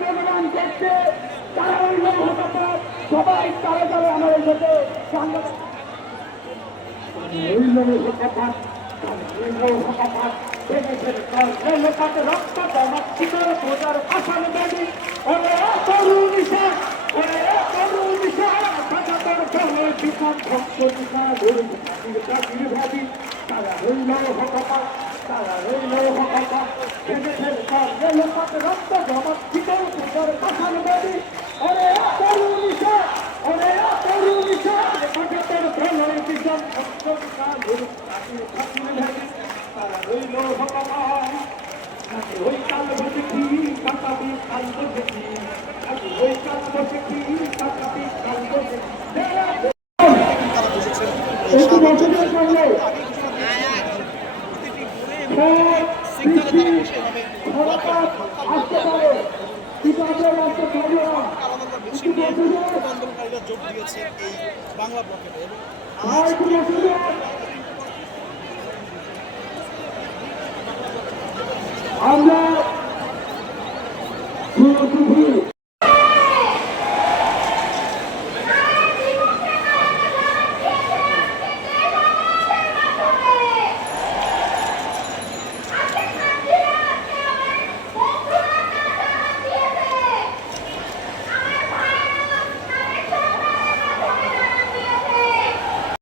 যোগদান করছে তারা হইল হতাপাত সবাই তারা তারা আমাদের সাথে রক্ত জমা শিকার বোঝার আসান দাবি ওরে তরু নিশা ওরে তরু নিশা সাজাতর চলে বিমান ভক্ত নিশা ধরে ভাবি তারা হইল হতাপাত তারা হইল হতাপাত রক্ত জমা শিকার বোঝার আসান দাবি ওরে তরু নিশা ওরে তরু নিশা সাজাতর চলে বিমান ভক্ত নিশা ধরে ভাবি তারা হইল হতাপাত ওই কাল বসে কি কাকাবি কাল বসে কি ওই কাল বসে কি কাকাবি কাল বসে যোগ দিয়েছে এই বাংলা ব্লকেটে আমরা